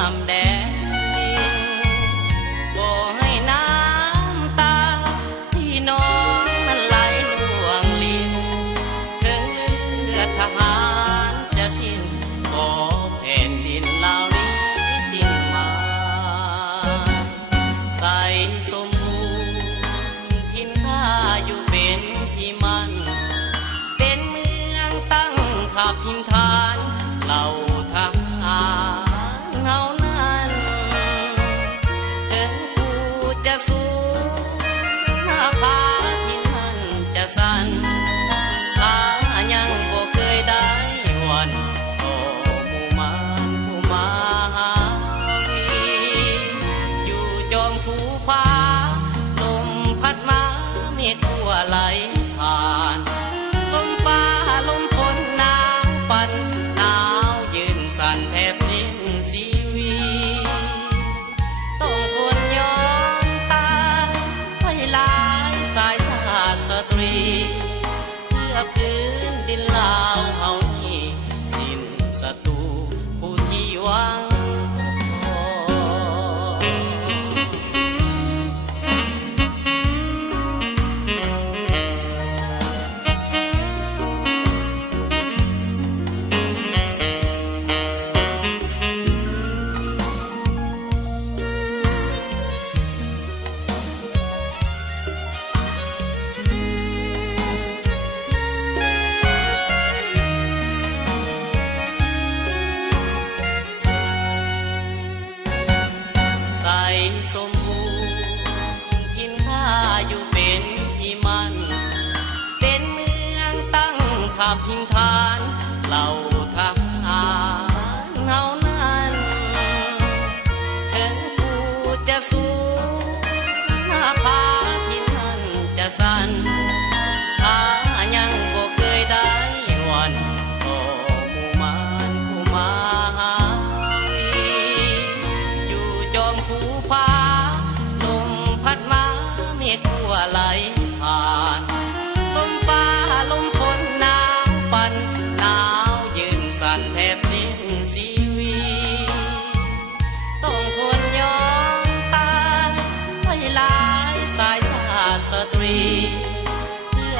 ำแดงดินบ่ให้น้ำตาพี่น้องนั้นไหลล่วงลิ้นถึงเลือดทหารจะสิ้นบ่แผ่นดินเหล่านี้สิ้นมาใส่สมบูรณ์ทินข้าอยู่เป็นที่มันเป็นเมืองตั้งทับทินฐานเหล่าทหารเฮานั้นถึงกูจะสู้หน้าผาที่นั่นจะสั่นข้ายังบ่เคยได้หวั่นต่อหมู่มารผู้มาหาวีอยู่จอมภูผาลมพัดมาเมฆทั่วไหลผ่านลมฟ้าลมฝนหนาวปั่นหนาวยืนสั่นแทบสิ้นชีวิตต้องทนยอมตายให้หลายสายชาติสตรีเพื่อพื้นดินลาวเฮานี้สิ้นศัตรูผู้ที่หวังใส่สมบูรณ์ทินข้าอยู่เป็นที่มันเป็นเมืองตั้งทับทินฐานเหล่าทหารเฮานั้นถึงกูจะสู้หน้าผาที่นั่นจะสั่นข้ายังบ่เคยได้หวั่นต่อหมู่มารผู้มาหาวีอยู่จอมภูผาลมพัดมาเมฆทั่วไหลผ่านลมฟ้าลมฝนหนาวปั่นหนาวยืนสั่นแทบสิ้นชีวิตต้องทนยอมตายให้หลายสายชาติสตรีเพื่อ